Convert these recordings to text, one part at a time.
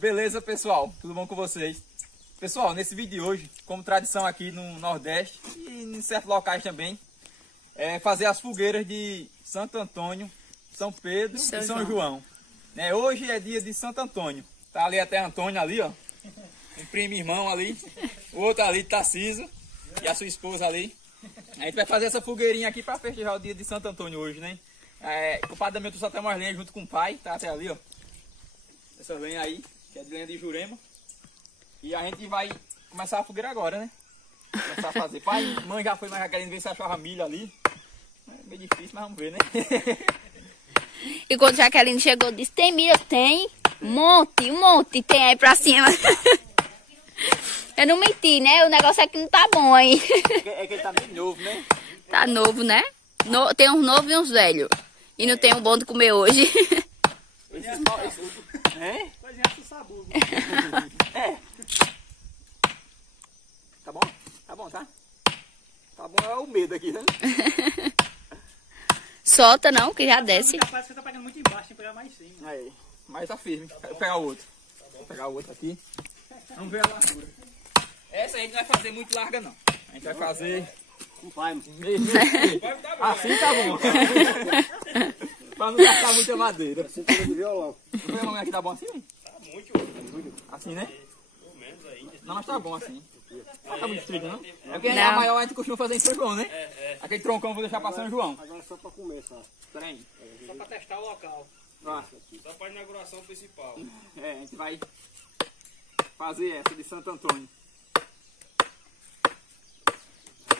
Beleza, pessoal? Tudo bom com vocês? Pessoal, nesse vídeo de hoje, como tradição aqui no Nordeste e em certos locais também, é fazer as fogueiras de Santo Antônio, São Pedro e São João. Hoje é dia de Santo Antônio. Tá ali até Antônio ali, ó. Um primo irmão ali. O outro ali, Tarcísio. E a sua esposa ali. A gente vai fazer essa fogueirinha aqui para festejar o dia de Santo Antônio hoje, né? O padre da minha trouxe até umas lenhas junto com o pai, tá até ali, ó. Essa lenha aí, que é de lenha de Jurema. E a gente vai começar a fogueira agora, né? Começar a fazer. Pai, mãe já foi mais querendo ver se achava milho ali. É meio difícil, mas vamos ver, né? E quando Jaqueline chegou, disse, tem milho? Tem. Um monte tem aí pra cima. Eu não menti, né? O negócio aqui não tá bom aí. É que ele tá meio novo, né? Tá novo, né? Tem uns novos e uns velhos. E não tem um bom de comer hoje. É? É. Tá bom? Tá bom, tá? Tá bom é o medo aqui, né? Solta não, que já desce. Parece que você tá pegando muito embaixo, tem que pegar mais em cima. Aí, mas tá firme. Vou pegar o outro. Vou pegar o outro aqui. Vamos ver a largura. Essa a gente não vai fazer muito larga, não. A gente vai fazer... Não vai, mano. Assim tá bom. Pra não gastar muita madeira. Você tira de violão. O violão aqui tá bom assim? Tá muito. Assim, né? Pelo menos ainda. Não, mas tá bom assim. Não tá muito estrito, não? É porque a maior a gente costuma fazer em São João, né? Aquele troncão eu vou deixar pra São João. Agora é só pra comer, só. Espera aí. Só pra testar o local. Ó. Só pra inauguração principal. A gente vai fazer essa de Santo Antônio.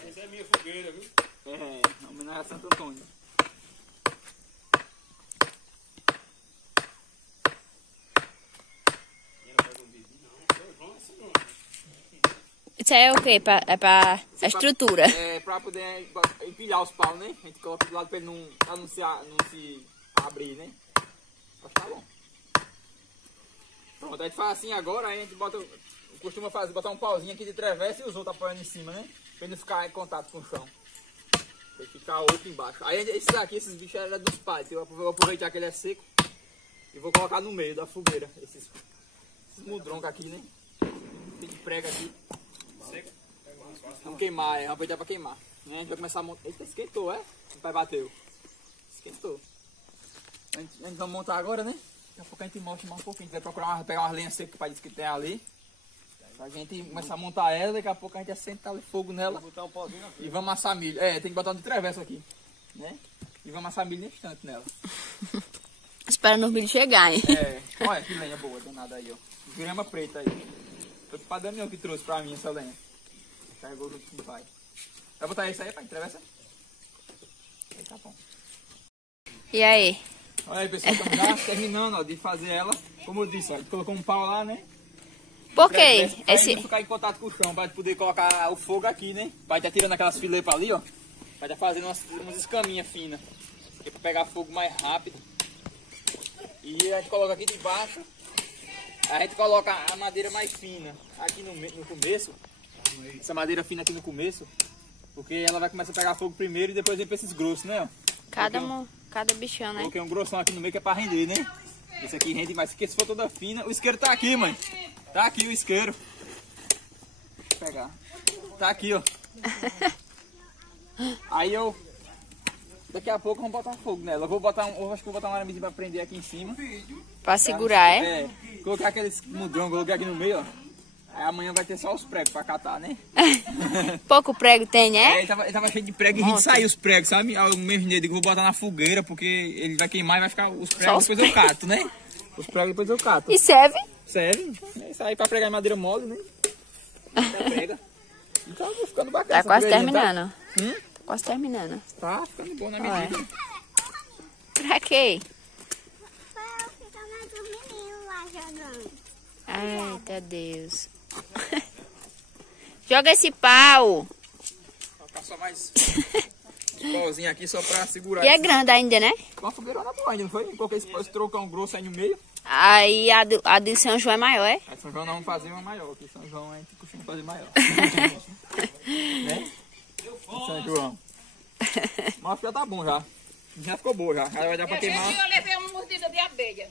Essa é a minha fogueira, viu? Homenagem a Santo Antônio. Isso aí é o quê? É pra a estrutura. Pra poder empilhar os paus, né? A gente coloca do lado pra ele não se abrir, né? Acho que tá bom. Pronto, a gente faz assim agora, aí a gente costuma botar um pauzinho aqui de travessa e os outros apoiando em cima, né? Pra ele não ficar em contato com o chão. Tem que ficar outro embaixo. Aí esses bichos eram dos pais. Eu vou aproveitar que ele é seco e vou colocar no meio da fogueira. Esses mudroncos aqui, né? Tem de prega aqui. Seco. Vamos queimar, vamos aproveitar pra queimar. Né? A gente vai começar a montar. Eita, esquentou, é? O pai bateu. Esquentou. A gente vai montar agora, né? Daqui a pouco a gente mostra mais um pouquinho. A gente vai pegar umas lenhas secas que o pai disse que tem ali. Pra gente começar a montar ela, daqui a pouco a gente vai sentar o fogo nela. Vou botar um pozinho na frente. E vamos assar milho. Tem que botar um de travessa aqui. Né? E vamos assar milho no instante nela. Esperando os milhos chegarem. Olha que lenha boa, danada aí, ó. Grama preta aí. Foi o Padre Damião que trouxe pra mim essa lenha. Carregou junto com o pai. Vai botar isso aí, pai? Travessa? Aí tá bom. E aí? Olha aí, pessoal, estamos já terminando ó, de fazer ela. Como eu disse, ó, a gente colocou um pau lá, né? Por quê? Pra ele ficar em contato com o chão, pra poder colocar o fogo aqui, né? O pai tá tirando aquelas fileiras ali, ó. Vai tá fazendo umas escaminhas finas. Que é pra pegar fogo mais rápido. E a gente coloca aqui debaixo. A gente coloca a madeira mais fina aqui no começo. Essa madeira fina aqui no começo. Porque ela vai começar a pegar fogo primeiro e depois vem pra esses grossos, né? Cada bichão, né? Coloquei um grossão aqui no meio que é pra render, né? Esse aqui rende mais, porque se for toda fina... O isqueiro tá aqui, mãe. Tá aqui o isqueiro. Vou pegar. Tá aqui, ó. Aí eu... Daqui a pouco vamos botar fogo nela. Eu acho que vou botar um aramezinho pra prender aqui em cima. Pra segurar, é? Colocar aqueles mudrão, colocar aqui no meio, ó. Aí amanhã vai ter só os pregos pra catar, né? Pouco prego tem, né? Ele tava cheio de prego e a gente saiu os pregos, sabe? O mesmo jeito que eu vou botar na fogueira, porque ele vai queimar e vai ficar os pregos, depois eu cato, né? Os pregos depois eu cato. E serve? Serve? É isso aí pra pregar em madeira mole, né? Prega. Então tá ficando bacana. Tá quase terminando. Tá Quase terminando. Tá ficando bom na medida. Pra quê? Pra ficar mais os meninos lá jogando. Eita Deus. Joga esse pau. Vou colocar só mais um pauzinho aqui só pra segurar. E é grande ainda, né? Uma fogueirona boa ainda, não foi? Coloquei esse trocão grosso aí no meio. Aí a de São João é maior, é? Aí São João nós vamos fazer uma maior, aqui São João a gente costuma fazer maior. Né? São João. Mas já tá bom já. Já ficou boa já. Aí vai dar pra queimar. Eu levei uma mordida de abelha.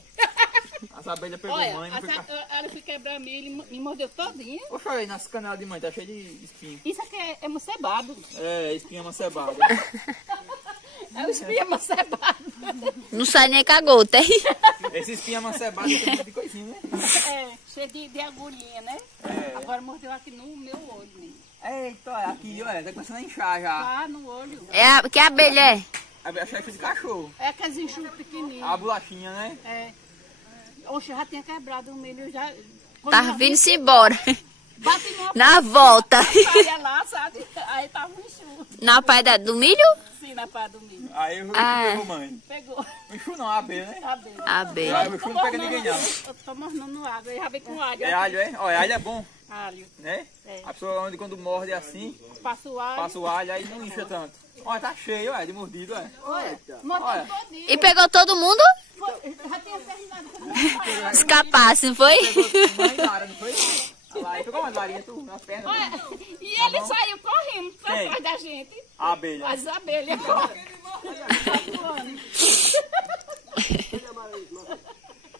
As abelhas pegou Olha, mãe, não foi ela foi quebrar milho e me mordeu todinha. Oxa, aí nas canelas de mãe, tá cheio de espinho. Isso aqui é macebado. É, espinha macebada. É o espinha macebado. Não sai nem com a gota, hein? Esse espinha macebada tem um monte de coisinha, né? É, cheio de agulhinha, né? É. Agora mordeu aqui no meu olho, né? Eita, olha, aqui, olha, tá começando a inchar já. Tá no olho. Que abelha é? A chefe de cachorro. É aqueles enxurros pequenininhos. A bolachinha, né? É. Oxe, já tinha quebrado o milho, já... Tá vindo-se embora. Bate numa Na volta. palha lá, sabe? Aí tava um enxurro. Na palha do milho? Sim, na pá do milho. Aí eu pegou mãe. Pegou. Não enxu não, a abelha, né? A abelha. Abelha. Aí o enxu não pega ninguém não. Eu tô mornando água, eu já veio com alho. É alho, é? Olha, alho é bom, Alho. né? É. A pessoa quando morde assim, Passa o alho. passa o alho, aí não incha tanto. Olha, tá cheio, olha, de mordido, olha. Olha. Mordeu todinho. E pegou todo mundo? Já tinha terminado. Escapasse, não foi? Mãe Lara, não foi? Olha lá, aí pegou uma varinha, tu, nas pernas. Olha, e ele saiu correndo pra Quem? trás da gente. A abelha. As abelhas.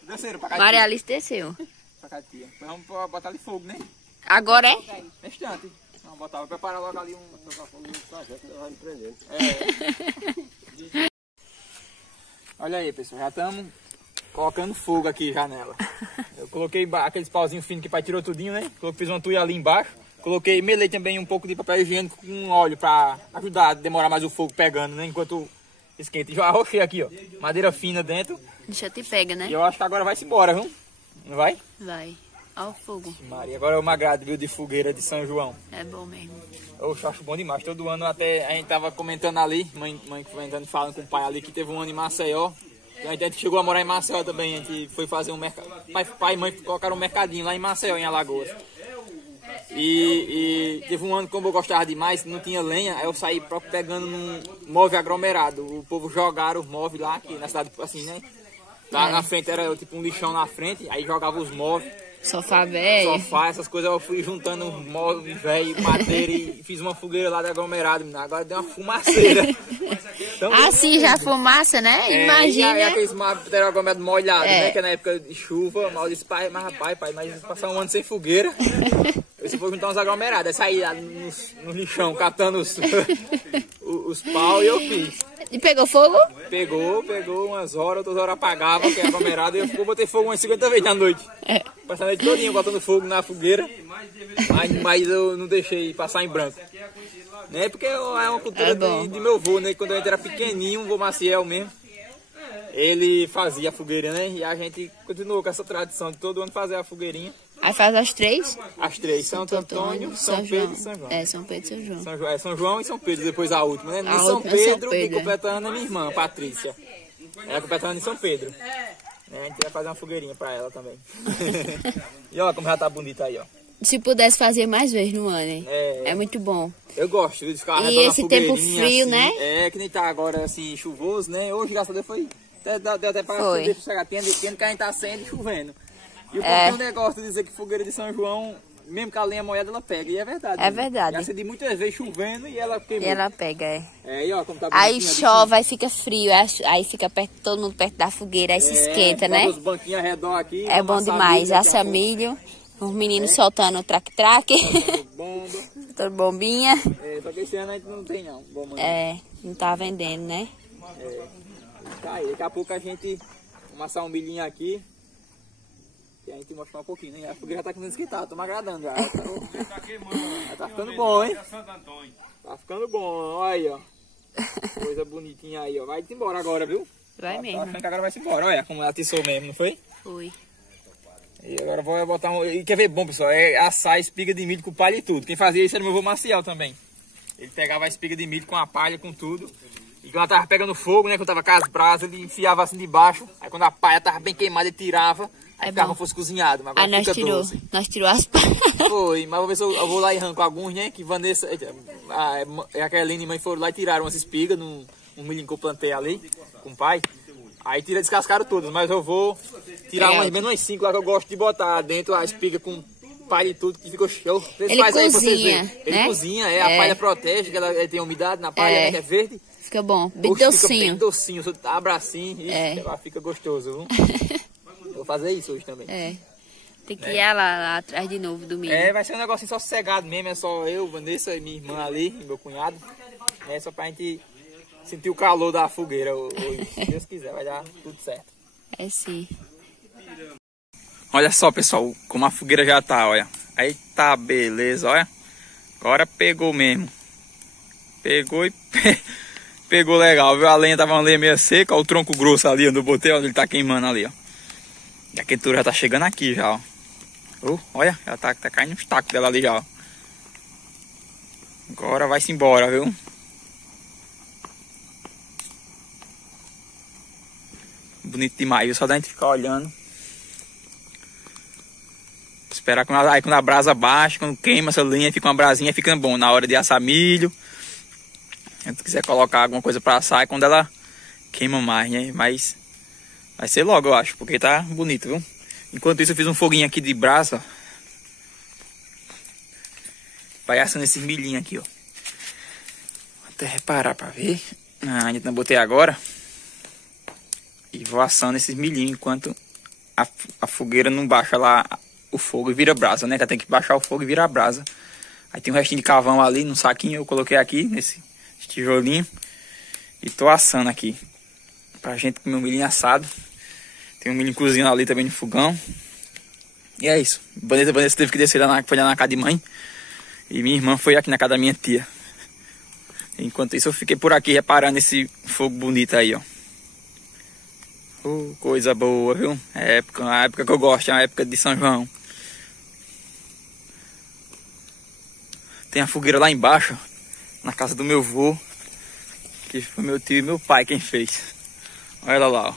Desceram pra cá. Maria Alice desceu. Pra cá, tia. Vamos botar ali fogo, né? Agora é? Instante. Vamos botar, vou preparar logo ali um... Olha aí, pessoal, já estamos colocando fogo aqui já nela. Eu coloquei aqueles pauzinhos finos que pai tirou tudinho, né? Fiz uma tuia ali embaixo. Coloquei, melei também um pouco de papel higiênico com óleo para ajudar a demorar mais o fogo pegando, né? Enquanto esquenta. E já arrochei aqui, ó. Madeira fina dentro. Deixa eu te pega, né? E eu acho que agora vai-se embora, viu? Não vai? Vai. Olha o fogo. Maria, agora é uma grade, viu, de fogueira de São João. É bom mesmo. Eu acho bom demais. Todo ano até a gente tava comentando ali, mãe comentando, falando com o pai ali, que teve um ano em Maceió. A gente chegou a morar em Maceió também, a gente foi fazer um mercado. Pai e mãe colocaram um mercadinho lá em Maceió, em Alagoas. E teve um ano que, como eu gostava demais, não tinha lenha, aí eu saí pegando num móvel aglomerado. O povo jogaram os móveis lá, aqui na cidade, assim, né? Lá na frente era tipo um lixão na frente, aí jogava os móveis. Sofá velho. Sofá, essas coisas, eu fui juntando um móvel velho, madeira e fiz uma fogueira lá de aglomerado, menina. Agora deu uma fumaceira. Então, Assim já fumaça, né? e Imagina. aqueles material aglomerado molhado, né? Que é na época de chuva, mal disse, pai, mas rapaz, mas passar um ano sem fogueira. Eu se for juntar uns aglomerados, aí saí lá no lixão, catando os pau e eu fiz. E pegou fogo? Pegou umas horas, outras horas apagava, que é aglomerado, e eu botei fogo umas 50 vezes na noite. Passei a noite todinha botando fogo na fogueira, mas eu não deixei passar em branco. Né? Porque é uma cultura de meu avô, né? Quando a gente era pequenininho, o vô Maciel mesmo, ele fazia a fogueira, né? E a gente continuou com essa tradição de todo ano fazer a fogueirinha. Aí faz as três? As três, Santo Antônio, São Pedro e São João. É, São Pedro e São João. São João e São Pedro, depois a última, né? A São última é São Pedro, Pedro, e completando a minha irmã, Patrícia. Ela completando em São Pedro. A gente vai fazer uma fogueirinha pra ela também. E olha como já tá bonita aí, ó. Se pudesse fazer mais vezes no ano, hein? É muito bom. Eu gosto de ficar E esse tempo frio, assim, né? É, que nem tá agora assim, chuvoso, né? Hoje, graças a Deus, foi. Deu até pra poder chegar. Tem que a gente tá saindo e chovendo. E o povo tem um negócio de dizer que fogueira de São João, mesmo que a lenha molhada, ela pega. E é verdade. É verdade. Já acendi muitas vezes chovendo e ela queimou. E ela pega, E ó, como tá aí chove, aí fica frio, aí fica todo mundo perto da fogueira, aí se esquenta, né? Os banquinhos ao redor aqui. É bom demais. Assa milho, os meninos soltando o traque-traque. Todo bombinha. Só que esse ano a gente não tem, não. Não tá vendendo, né? Tá aí, daqui a pouco a gente vai amassar um milhinho aqui. E a gente mostrar um pouquinho, né? A fogueira já tá começando a esquentar, tô me agradando já. Tá queimando. Já tá ficando bom, hein? Santo Antônio. Tá ficando bom, olha aí, ó. Coisa bonitinha aí, ó. Vai embora agora, viu? Vai Tô mesmo. achando que agora vai embora, olha como ela atiçou mesmo, não foi? Foi. E agora vou botar um... E quer ver bom, pessoal? É assar espiga de milho com palha e tudo. Quem fazia isso era meu avô Maciel também. Ele pegava a espiga de milho com a palha, com tudo. E quando ela tava pegando fogo, né? Quando tava com as brasas, ele enfiava assim de baixo. Aí quando a palha tava bem queimada, ele tirava. Aí ficava como fosse cozinhado. Mas agora fica doce. Nós tirou as palhas. Foi, mas vou ver se eu vou lá e arranco alguns, né? Que Vanessa, a Keline e mãe foram lá e tiraram umas espigas num milhinho que eu plantei ali com o pai. Aí descascaram todas, mas eu vou tirar mais ou menos umas 5 lá que eu gosto de botar dentro a espiga com palha e tudo, que ficou show. Ele faz cozinha, aí pra vocês verem. né? Ele cozinha, a palha protege, que ela tem umidade na palha, né, que é verde. Fica bom, bem Oxe, docinho. fica bem docinho, você abre assim e ela fica gostoso, viu? Vou fazer isso hoje também. É. Tem que ir lá atrás de novo do milho. Vai ser um negocinho só sossegado mesmo, é só eu, Vanessa e minha irmã ali, e meu cunhado. É só pra gente sentir o calor da fogueira hoje. Se Deus quiser, vai dar tudo certo. É sim. Olha só, pessoal, como a fogueira já tá, olha. Aí tá, beleza, olha. Agora pegou mesmo. Pegou e pegou legal, viu? A lenha tava uma lenha meio seca, ó, o tronco grosso ali onde eu botei, onde ele tá queimando ali, ó. E a quentura já tá chegando aqui já, ó. Olha, ela tá caindo uns tacos dela ali já, ó. Agora vai-se embora, viu? Bonito demais, só da gente ficar olhando. Esperar quando a brasa baixa, quando queima essa lenha, fica uma brasinha, fica bom na hora de assar milho. Se a gente quiser colocar alguma coisa pra assar, é quando ela queima mais, né? Mas vai ser logo, eu acho, porque tá bonito, viu? Enquanto isso eu fiz um foguinho aqui de brasa. Vai assando esses milhinhos aqui, ó. Vou até reparar pra ver. Ainda não botei agora. E vou assando esses milhinhos enquanto a fogueira não baixa lá o fogo e vira brasa, né? Tem que baixar o fogo e virar brasa. Aí tem um restinho de carvão ali no saquinho, eu coloquei aqui nesse tijolinho. E tô assando aqui. Pra gente comer um milhinho assado. Tem um milho cozinhando ali também no fogão. E é isso. Vanessa teve que descer lá foi lá na casa de mãe. E minha irmã foi aqui na casa da minha tia. Enquanto isso eu fiquei por aqui reparando esse fogo bonito aí, ó. Coisa boa, viu? É a época que eu gosto, é a época de São João. Tem a fogueira lá embaixo, na casa do meu avô. Que foi meu tio e meu pai quem fez. Olha ela lá, ó.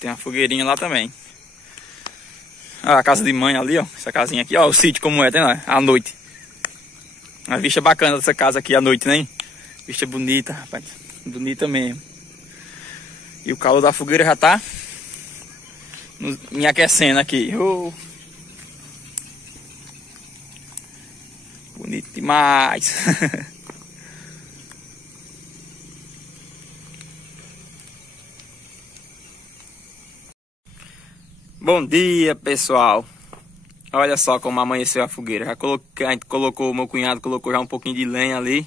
Tem uma fogueirinha lá também. Ah, a casa de mãe ali, ó. Essa casinha aqui, ó. O sítio como é, tem lá, à noite. Uma vista bacana dessa casa aqui à noite, né? Vista bonita, rapaz. Bonita mesmo. E o calor da fogueira já tá me aquecendo aqui. Bonito demais. Bom dia, pessoal. Olha só como amanheceu a fogueira. A gente colocou, meu cunhado colocou já um pouquinho de lenha ali.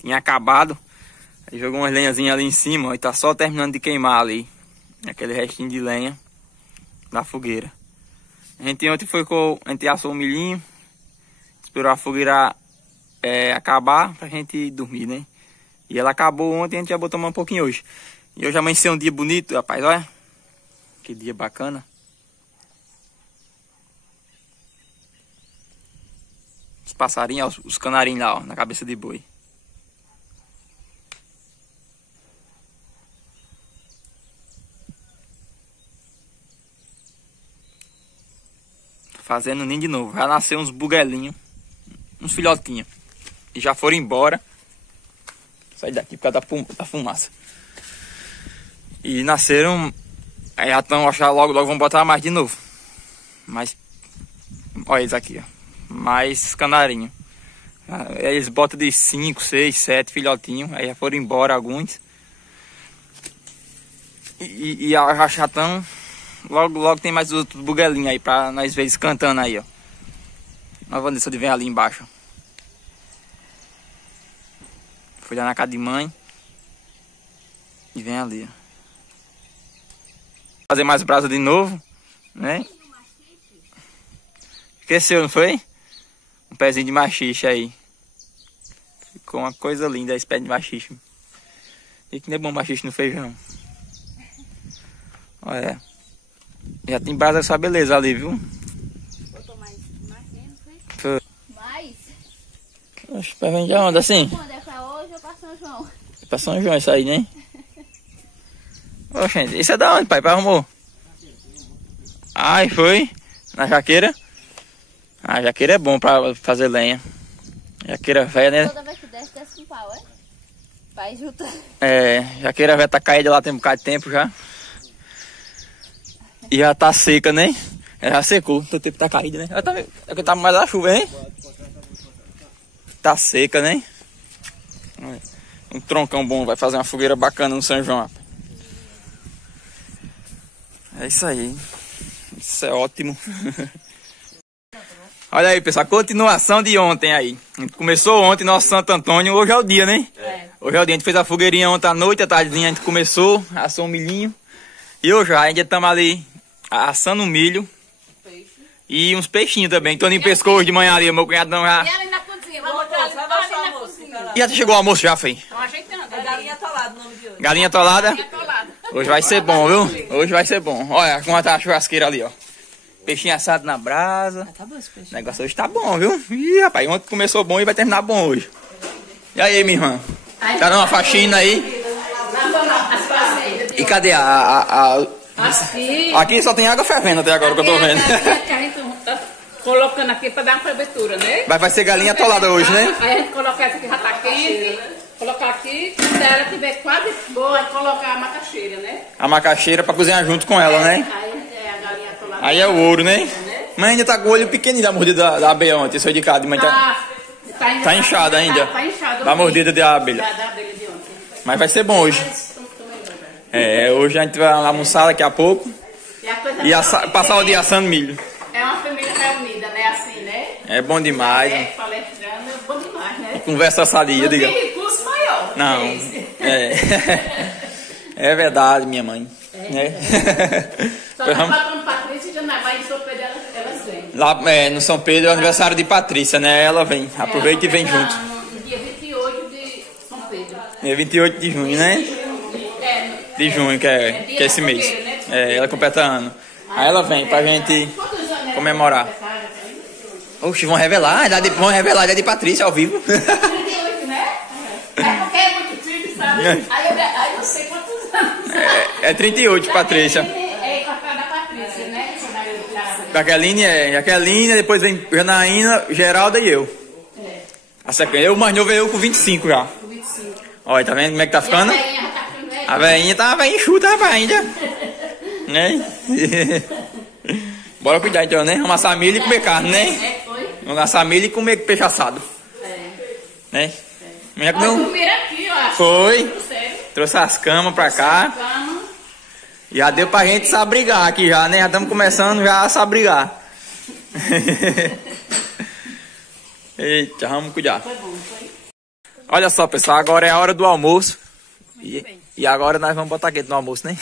Tinha acabado. Aí jogou umas lenhazinhas ali em cima, ó, e tá só terminando de queimar ali. Aquele restinho de lenha da fogueira. A gente ontem a gente assou um milhinho. Esperou a fogueira acabar pra gente dormir, né? E ela acabou ontem, a gente já botou mais um pouquinho hoje. E hoje amanheceu um dia bonito, rapaz, olha. Que dia bacana. Os passarinhos, os canarinhos lá, ó, na cabeça de boi. Fazendo ninho de novo. Já nasceu uns buguelinhos, uns filhotinhos. E já foram embora. Sai daqui por causa da fumaça. E nasceram. Aí já estão, acho que logo vão botar mais de novo. Mas olha eles aqui, ó. Mais canarinho. Eles botam de 5, 6, 7 filhotinhos. Aí já foram embora alguns. E a rachatão. Logo tem mais outros buguelinhos aí pra nós ver eles cantando aí, ó. A Vanessa vem ali embaixo. Foi lá na casa de mãe. E vem ali, ó. Fazer mais brasa de novo, né? Esqueceu, não foi? Um pezinho de machixe aí. Ficou uma coisa linda esse pé de machixe. E que não é bom machixe no feijão. Olha. Já tem brasa só beleza ali, viu? Botou mais menos, mais? Oxe, pra vender onda assim? Quando é pra hoje ou pra São João? É pra São João isso aí, né? Oxe, isso é da onde, pai? Pai arrumou? Ai, foi? Na jaqueira? A jaqueira é bom pra fazer lenha. Jaqueira velha, né? Toda vez que desce com pau, é? Vai junto. É, jaqueira velha tá caída lá tem um bocado de tempo já. E já tá seca, né? Ela já secou, o tempo tá caído, né? Ela tá, é que tá mais a chuva, hein? Tá seca, né? Um troncão bom, vai fazer uma fogueira bacana no São João. É isso aí. Isso é ótimo. Olha aí, pessoal, a continuação de ontem aí. A gente começou ontem nosso Santo Antônio, hoje é o dia, né? Hoje é o dia, a gente fez a fogueirinha ontem à noite, à tardezinha a gente começou, assou um milhinho. E hoje ainda estamos ali assando um milho. E uns peixinhos também. Toninho pescou hoje de manhã ali, meu cunhado não já. E ali na cozinha, vamos botar ali na cozinha. E já chegou o almoço já, Fei? Estão ajeitando. É galinha atolada o nome de hoje. Galinha atolada? Atolada. Hoje vai ser bom, viu? Hoje vai ser bom. Olha como tá a churrasqueira ali, ó. Peixinho assado na brasa. Tá bom esse peixe. O negócio hoje tá bom, viu? Ih, rapaz, ontem começou bom e vai terminar bom hoje. E aí, minha irmã? Tá dando uma faxina aí? E cadê Aqui. Aqui só tem água fervendo até agora que eu tô vendo. Que a gente tá colocando aqui pra dar uma ferventura, né? Vai ser galinha atolada hoje, né? Aí a gente coloca essa que já tá quente, colocar aqui, quando ela estiver quase boa, aí colocar a macaxeira, né? A macaxeira pra cozinhar junto com ela, né? Aí é a galinha atolada. Aí é o ouro, né? Mas ainda tá com o olho pequenininho da mordida da abelha ontem, saiu de casa de manhã. Tá inchado ainda. Tá inchado. Da mordida da abelha. Da abelha de ontem. Mas vai ser bom hoje. É, hoje a gente vai almoçar daqui a pouco. E passar o dia assando milho. É uma família reunida, né? Assim, né? É bom demais. É, palestrando é bom demais, né? Conversa sadia, Não diga. tem recurso maior. Não. É esse. É verdade, minha mãe. É. Só que a patrona Patrícia já não vai em São Pedro, elas vêm. Lá no São Pedro é o aniversário de Patrícia, né? Ela vem. Aproveita e vem junto. No dia 28 de São Pedro. É 28 de junho, né? De junho, que é esse mês. É, ela completa ano. Aí ela vem pra gente comemorar. Oxe, vão revelar a idade de Patrícia ao vivo. 38, né? É porque é muito filho, sabe? Aí eu sei quantos anos. É 38, Patrícia. É com a cara da Patrícia, né? Jaqueline, depois vem Janaína, Geralda e eu. Eu, mais novo, eu com 25 já. Olha, tá vendo como é que tá ficando? A velhinha tá enxuta, rapaz, ainda. Né? Bora cuidar então, né? Vamos assar milho e comer carne, né? Vamos assar milho e comer peixe assado. Né? Minha comeu... Aqui, ó. Foi. Trouxe as camas pra cá. Já deu pra gente se abrigar aqui já, né? Já estamos começando já a se abrigar. Eita, vamos cuidar. Olha só, pessoal, agora é a hora do almoço. E agora nós vamos botar quente no almoço, né?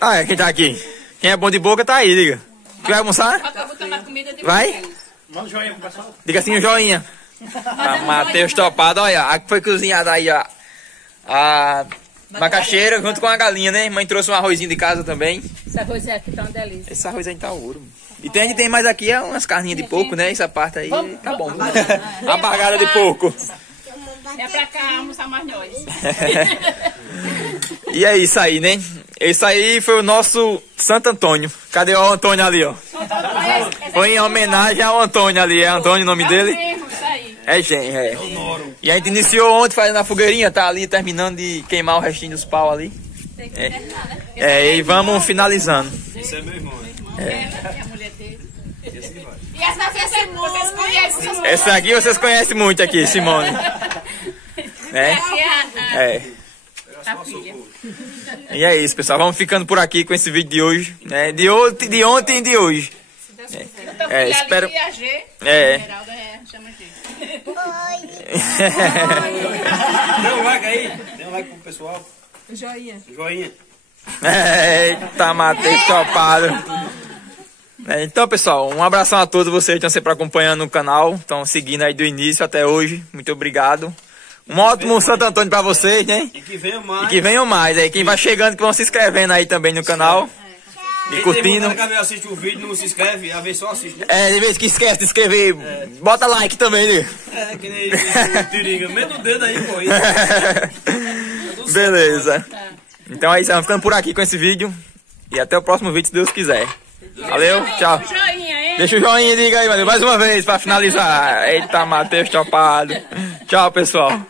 Olha quem tá aqui. Quem é bom de boca tá aí, diga. Quem vai almoçar? Vai? Manda um joinha pro pessoal. Diga assim, um joinha. Matheus Topado, olha, aqui foi cozinhada aí, ó. A macaxeira junto com a galinha, né? Mãe trouxe um arrozinho de casa também. Esse arroz aqui tá uma delícia. Esse arroz aí tá ouro. E tem mais aqui umas carninhas de porco, né? Essa parte aí tá bom. A bagada de porco. É pra cá almoçar mais nós. E é isso aí, né? Esse aí foi o nosso Santo Antônio. Cadê o Antônio ali, ó? Foi em homenagem ao Antônio ali. É Antônio o nome dele? É, gente, é. E a gente iniciou ontem fazendo a fogueirinha, tá ali terminando de queimar o restinho dos pau ali. E vamos finalizando. Esse é meu irmão. E essa aqui vocês conhecem? Essa aqui vocês conhecem muito aqui, Simone. A filha. E é isso, pessoal. Vamos ficando por aqui com esse vídeo de hoje. Né? De ontem e de hoje. Espero. Chama G. Dê um like aí. Dê um like pro pessoal. Joinha. Joinha. Eita, Matheus Topado. Então, pessoal, um abração a todos vocês que estão sempre acompanhando o canal. Estão seguindo aí do início até hoje. Muito obrigado. Um ótimo Santo Antônio pra vocês, né? E que venham mais. E que venham mais. Aí quem vai chegando, que vão se inscrevendo aí também no canal. E curtindo. Quem assiste o vídeo, não se inscreve, a vez só assiste, né? De vez que esquece de inscrever, bota like também, né? Que nem o Tiringa. Mete o dedo aí, pô. Beleza. Então é isso, vamos ficando por aqui com esse vídeo. E até o próximo vídeo, se Deus quiser. Valeu, tchau. Deixa o joinha, diga aí, mais uma vez, pra finalizar. Eita, Matheus Topado. Tchau, pessoal.